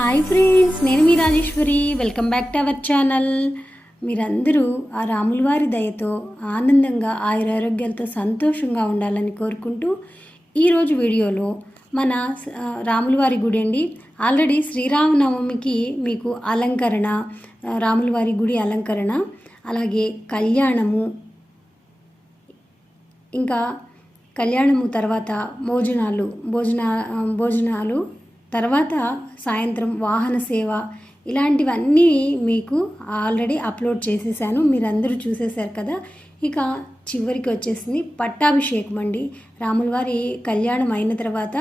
Hi friends, నేను మీ Rajeshwari. Welcome back to our channel. మీరందరూ ఆ రాముల వారి దయతో ఆనందంగా ఆయురారోగ్యాలతో సంతోషంగా ఉండాలని కోరుకుంటూ ఈరోజు వీడియోలో మన రాముల వారి గుడి అండి. ఆల్రెడీ శ్రీరామనవమికి మీకు అలంకరణ, రాముల వారి గుడి అలంకరణ, అలాగే కళ్యాణము, ఇంకా కళ్యాణము తర్వాత భోజనాలు తర్వాత సాయంత్రం వాహన సేవ, ఇలాంటివన్నీ మీకు ఆల్రెడీ అప్లోడ్ చేసేసాను. మీరందరూ చూసేశారు కదా. ఇక చివరికి వచ్చేసింది పట్టాభిషేకం అండి. రాములవారి కళ్యాణం అయిన తర్వాత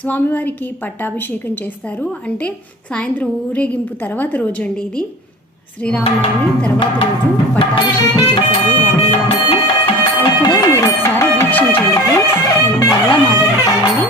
స్వామివారికి పట్టాభిషేకం చేస్తారు. అంటే సాయంత్రం ఊరేగింపు తర్వాత రోజు అండి. ఇది శ్రీరామనవమి తర్వాత రోజు పట్టాభిషేకం చేశారు రాములవారికి. అది కూడా మీరు ఒకసారి వీక్షించండి ఫ్రెండ్స్. నేను మళ్ళా మాట్లాడతానండి.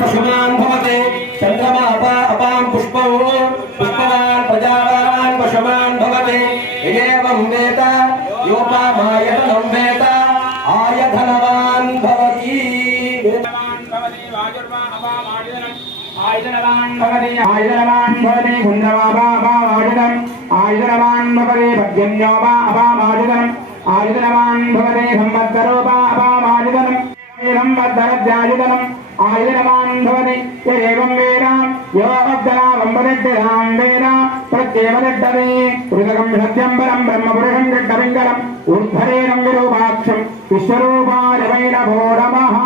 पशुमान् भवते चन्द्रमा अपां पुष्पं पुष्पवान् प्रजावान् पशुमान् भवते एवं वेद योपामायतनं वेद आयधनवान् भवति आयधनवान् भवति गुण्डवापामायुधम् आयुधनवान् भवति पद्यन्योपा अपामायुधम् आयुधनवान् भवति संवत्सरोपा अपामायुधम् संवत्सरस्यायुधनम् आयुधनवान् भवति एवं वेद यो अब्दनावं वदिष्ठां वेद प्रत्येवदिष्टवे पुरुषकं सत्यं परं ब्रह्मपुरुषं दिष्टपिङ्गलम् ऊर्ध्वरेणं विरूपाक्षं विश्वरूपाय वै नमो नमः.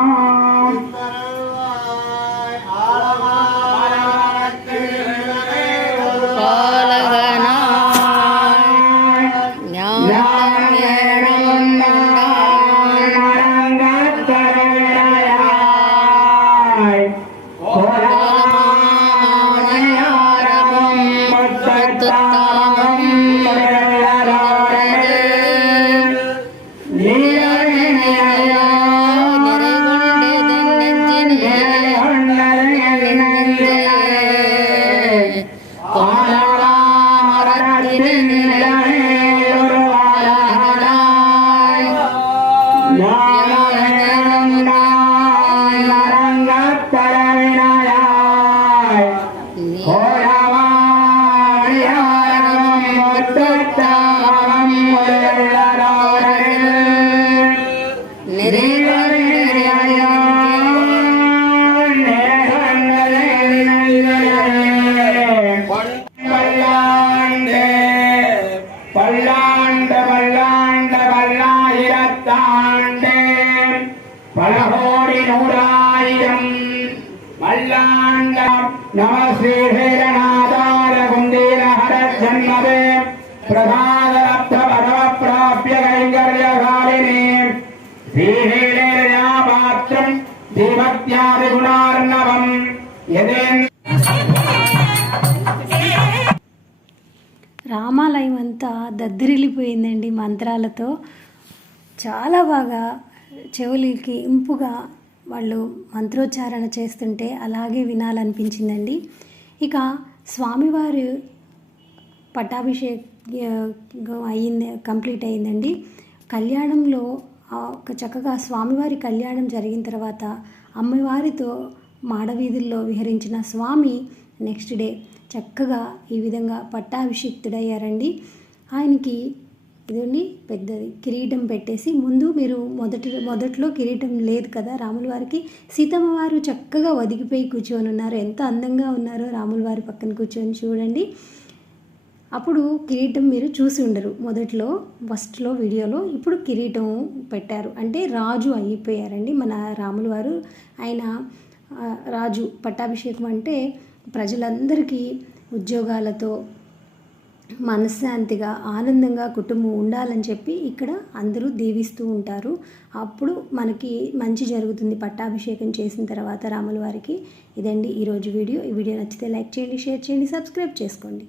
नमः श्रीधीरनाथाय कुन्दीरहरजन्मवे प्रधानरब्धपरमप्राप्य कैङ्कर्यकालिने श्रीधीरेर्यापात्रम् धीमत्यादिगुणार्णवम् यदेन् రామాలయం అంతా దద్దరిల్లిపోయిందండి మంత్రాలతో. చాలా బాగా చెవులకి ఇంపుగా వాళ్ళు మంత్రోచ్చారణ చేస్తుంటే అలాగే వినాలనిపించిందండి. ఇక స్వామివారు పట్టాభిషేకం కంప్లీట్ అయిందండి. కళ్యాణంలో ఒక చక్కగా స్వామివారి కళ్యాణం జరిగిన తర్వాత అమ్మవారితో మాడవీధుల్లో విహరించిన స్వామి నెక్స్ట్ డే చక్కగా ఈ విధంగా పట్టాభిషిక్తుడయ్యారండి. ఆయనకి ఇదండి పెద్దది కిరీటం పెట్టేసి, ముందు మీరు మొదట్లో కిరీటం లేదు కదా రాముల వారికి. సీతమ్మ వారు చక్కగా ఒదిగిపోయి కూర్చొని ఉన్నారు. ఎంత అందంగా ఉన్నారో రాముల వారి పక్కన కూర్చొని చూడండి. అప్పుడు కిరీటం మీరు చూసి ఉండరు మొదట్లో, ఫస్ట్లో వీడియోలో. ఇప్పుడు కిరీటం పెట్టారు అంటే రాజు అయిపోయారండి మన రాముల వారు. ఆయన రాజు పట్టాభిషేకం అంటే ప్రజలందరికీ ఉద్యోగాలతో మనశ్శాంతిగా ఆనందంగా కుటుంబం ఉండాలని చెప్పి ఇక్కడ అందరూ దీవిస్తూ ఉంటారు. అప్పుడు మనకి మంచి జరుగుతుంది పట్టాభిషేకం చేసిన తర్వాత రాముల వారికి. ఇదండి ఈరోజు వీడియో. ఈ వీడియో నచ్చితే లైక్ చేయండి, షేర్ చేయండి, సబ్స్క్రైబ్ చేసుకోండి.